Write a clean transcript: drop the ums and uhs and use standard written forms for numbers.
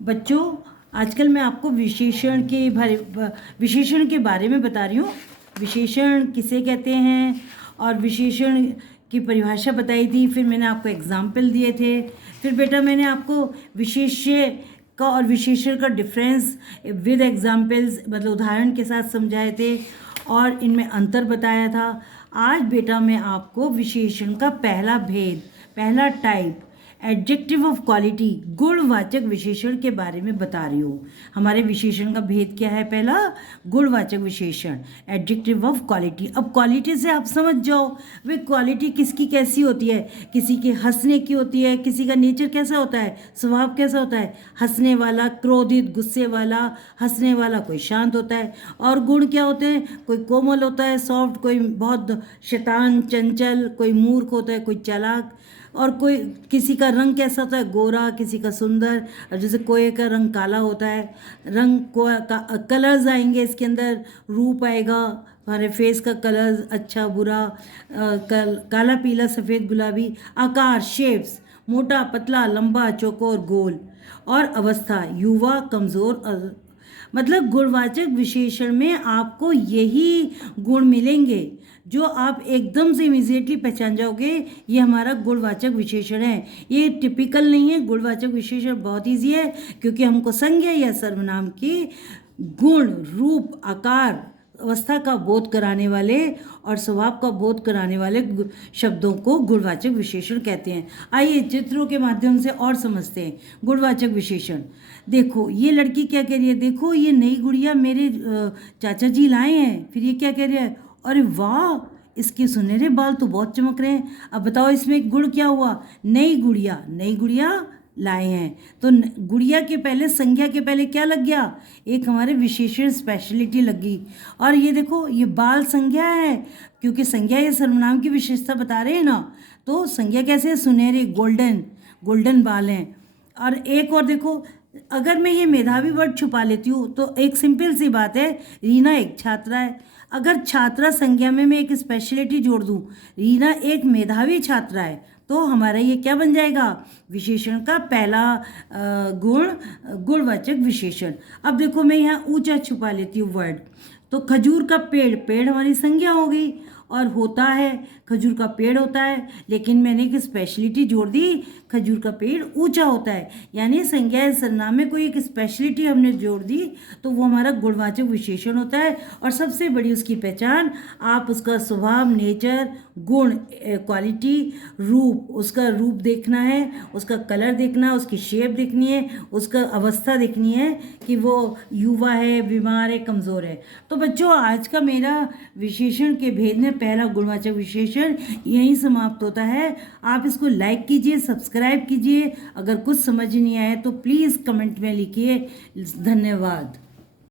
बच्चों, आजकल मैं आपको विशेषण के बारे में बता रही हूँ। विशेषण किसे कहते हैं और विशेषण की परिभाषा बताई थी, फिर मैंने आपको एग्जाम्पल दिए थे, फिर बेटा मैंने आपको विशेष्य का और विशेषण का डिफरेंस विद एग्जाम्पल्स मतलब उदाहरण के साथ समझाए थे और इनमें अंतर बताया था। आज बेटा मैं आपको विशेषण का पहला भेद, पहला टाइप एडजेक्टिव ऑफ क्वालिटी, गुणवाचक विशेषण के बारे में बता रही हूँ। हमारे विशेषण का भेद क्या है? पहला गुणवाचक विशेषण, एडजेक्टिव ऑफ क्वालिटी। अब क्वालिटी से आप समझ जाओ वे क्वालिटी किसकी कैसी होती है। किसी के हंसने की होती है, किसी का नेचर कैसा होता है, स्वभाव कैसा होता है, हंसने वाला, क्रोधित, गुस्से वाला, हंसने वाला कोई शांत होता है। और गुण क्या होते हैं? कोई कोमल होता है, सॉफ्ट, कोई बहुत शैतान, चंचल, कोई मूर्ख होता है, कोई चालाक, और कोई किसी का रंग कैसा होता है, गोरा, किसी का सुंदर। और जैसे कोई का रंग काला होता है, रंग को कलर्स आएंगे इसके अंदर, रूप आएगा, हमारे फेस का कलर अच्छा बुरा, काला पीला सफ़ेद गुलाबी, आकार शेप्स, मोटा पतला लंबा चौकोर गोल, और अवस्था युवा कमज़ोर। मतलब गुणवाचक विशेषण में आपको यही गुण मिलेंगे जो आप एकदम से इमीडिएटली पहचान जाओगे, ये हमारा गुणवाचक विशेषण है। ये टिपिकल नहीं है, गुणवाचक विशेषण बहुत ईजी है क्योंकि हमको संज्ञा या सर्वनाम की गुण, रूप, आकार, अवस्था का बोध कराने वाले और स्वभाव का बोध कराने वाले शब्दों को गुणवाचक विशेषण कहते हैं। आइए चित्रों के माध्यम से और समझते हैं गुणवाचक विशेषण। देखो ये लड़की क्या कह रही है, देखो ये नई गुड़िया मेरे चाचा जी लाए हैं। फिर ये क्या कह रही है, अरे वाह इसके सुनहरे बाल तो बहुत चमक रहे हैं। अब बताओ इसमें गुण क्या हुआ, नई गुड़िया, नई गुड़िया लाए हैं। तो गुड़िया के पहले, संज्ञा के पहले क्या लग गया, एक हमारे विशेषण स्पेशलिटी लगी। और ये देखो ये बाल संज्ञा है क्योंकि संज्ञा या सर्वनाम की विशेषता बता रहे हैं ना। तो संज्ञा कैसे है, सुनहरे, गोल्डन, गोल्डन बाल हैं। और एक और देखो, अगर मैं ये मेधावी वर्ड छुपा लेती हूँ तो एक सिंपल सी बात है, रीना एक छात्रा है। अगर छात्रा संज्ञा में मैं एक स्पेशलिटी जोड़ दूँ, रीना एक मेधावी छात्रा है, तो हमारा ये क्या बन जाएगा, विशेषण का पहला गुण, गुणवाचक विशेषण। अब देखो मैं यहाँ ऊंचा छुपा लेती हूँ वर्ड, तो खजूर का पेड़, पेड़ हमारी संज्ञा हो गई, और होता है, खजूर का पेड़ होता है, लेकिन मैंने एक स्पेशलिटी जोड़ दी, खजूर का पेड़ ऊंचा होता है। यानी संज्ञा या सर्वनाम में कोई एक स्पेशलिटी हमने जोड़ दी तो वो हमारा गुणवाचक विशेषण होता है। और सबसे बड़ी उसकी पहचान, आप उसका स्वभाव, नेचर, गुण, क्वालिटी, रूप, उसका रूप देखना है, उसका कलर देखना, उसकी शेप देखनी है, उसका अवस्था देखनी है कि वो युवा है, बीमार है, कमज़ोर है। तो बच्चों आज का मेरा विशेषण के भेद में पहला गुणवाचक विशेषण यहीं समाप्त होता है। आप इसको लाइक कीजिए, सब्सक्राइब कीजिए। अगर कुछ समझ नहीं आए तो प्लीज़ कमेंट में लिखिए। धन्यवाद।